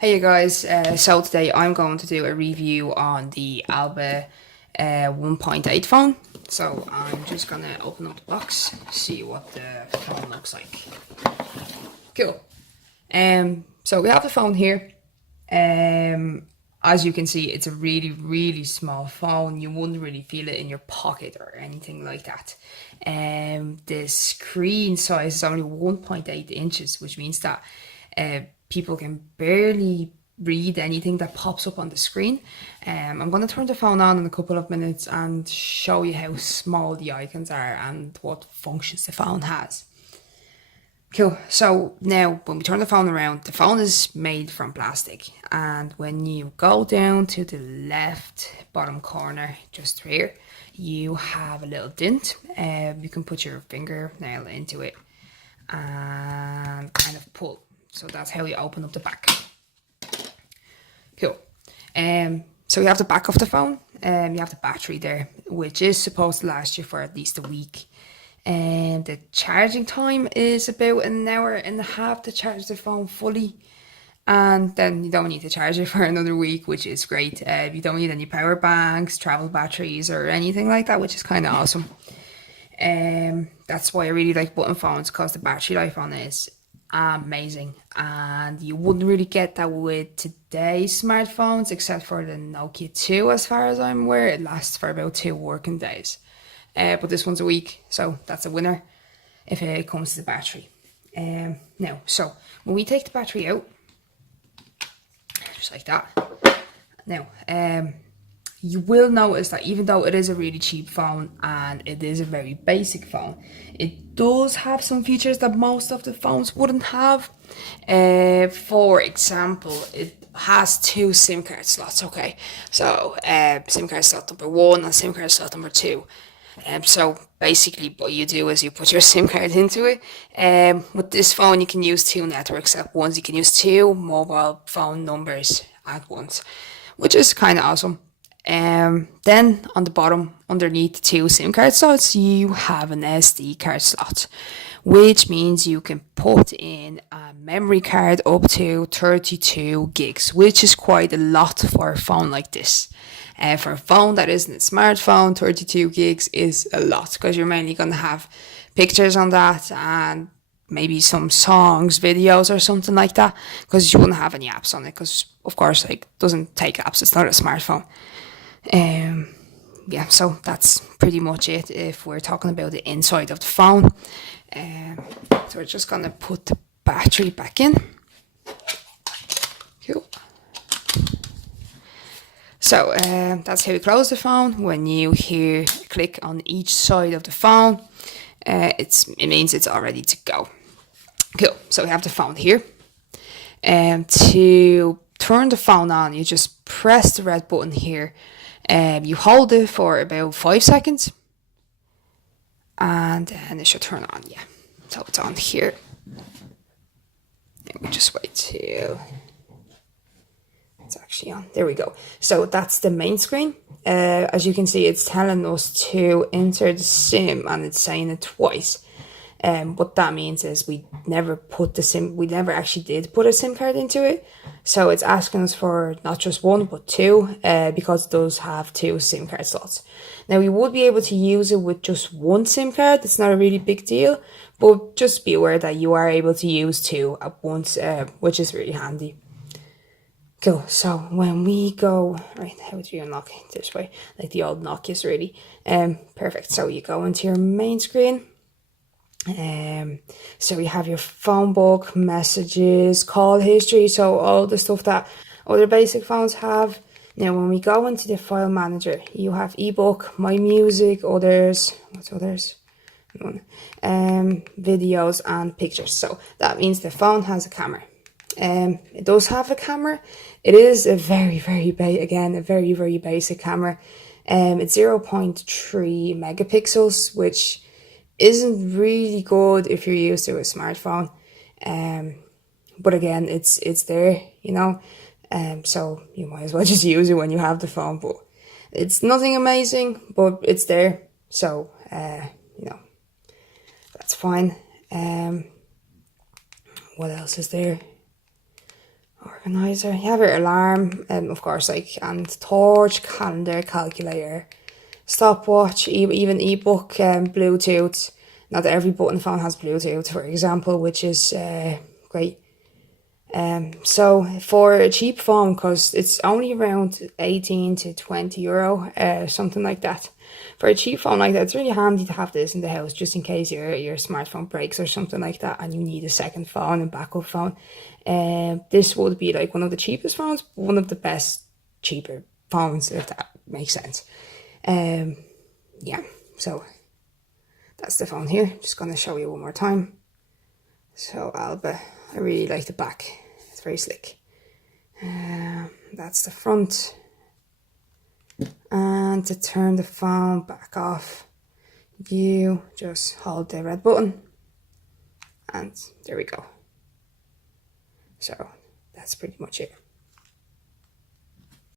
Hey you guys, so today I'm going to do a review on the Alba 1.8 phone. So I'm just gonna open up the box, see what the phone looks like. Cool. So we have the phone here. As you can see, it's a really small phone. You wouldn't really feel it in your pocket or anything like that. The screen size is only 1.8 inches, which means that people can barely read anything that pops up on the screen. I'm going to turn the phone on in a couple of minutes and show you how small the icons are and what functions the phone has. Cool. So now when we turn the phone around, the phone is made from plastic. And when you go down to the left bottom corner, just here, you have a little dent. You can put your fingernail into it and kind of pull. So that's how you open up the back. Cool. So you have the back of the phone. You have the battery there, which is supposed to last you for at least a week. And the charging time is about an hour and a half to charge the phone fully. And then you don't need to charge it for another week, which is great. You don't need any power banks, travel batteries, or anything like that, which is kind of awesome. That's why I really like button phones, because the battery life on it is amazing. And you wouldn't really get that with today's smartphones, except for the Nokia 2, as far as I'm aware. It lasts for about 2 working days. But this one's a week, so that's a winner if it comes to the battery. Now, so when we take the battery out, just like that. Now, you will notice that even though it is a really cheap phone and it is a very basic phone, it does have some features that most of the phones wouldn't have. For example, it has 2 SIM card slots, okay? So, SIM card slot number 1 and SIM card slot number 2. So basically what you do is you put your SIM card into it. With this phone you can use 2 networks at once. You can use 2 mobile phone numbers at once, which is kind of awesome. Then on the bottom, underneath the 2 SIM card slots, you have an SD card slot, which means you can put in a memory card up to 32 gigs, which is quite a lot for a phone like this. For a phone that isn't a smartphone, 32 gigs is a lot, because you're mainly going to have pictures on that and maybe some songs, videos, or something like that, because you wouldn't have any apps on it, because of course, like, it doesn't take apps. It's not a smartphone. Yeah, so that's pretty much it if we're talking about the inside of the phone. So we're just gonna put the battery back in. Cool. So that's how you close the phone. When you hear a click on each side of the phone, it means it's all ready to go. Cool. So we have the phone here. To turn the phone on, you just press the red button here. You hold it for about 5 seconds, and then it should turn on. Yeah. So it's on here. And we just wait till it's actually on. There we go. So that's the main screen. As you can see, it's telling us to enter the SIM, and it's saying it twice. What that means is we never actually did put a SIM card into it. So it's asking us for not just 1, but 2, because it does have 2 SIM card slots. Now, we would be able to use it with just 1 SIM card. It's not a really big deal, but just be aware that you are able to use 2 at once, which is really handy. Cool. So when we go, right, how do you unlock it? This way, like the old Nokias, really. Perfect. So you go into your main screen. So you have your phone book, messages, call history, so all the stuff that other basic phones have. Now when we go into the file manager, you have ebook, my music, others, what's others? Videos and pictures. So that means the phone has a camera. It does have a camera. It is a very very basic camera. It's 0.3 megapixels, which isn't really good if you're used to a smartphone. But again, it's there, you know. So you might as well just use it when you have the phone. But it's nothing amazing, but it's there. So you know, that's fine. What else is there? organizer. You have your alarm, of course, like, and torch, calendar, calculator, stopwatch, even ebook, Bluetooth. Not that every button phone has Bluetooth, for example, which is great. So for a cheap phone, because it's only around 18 to 20 euro, something like that. For a cheap phone like that, it's really handy to have this in the house, just in case your smartphone breaks or something like that, and you need a second phone and backup phone. This would be like one of the cheapest phones, one of the best cheaper phones, if that makes sense. Yeah, so that's the phone here. Just gonna show you one more time. So Alba, I really like the back. It's very slick. That's the front. And to turn the phone back off, you just hold the red button. And there we go. So that's pretty much it.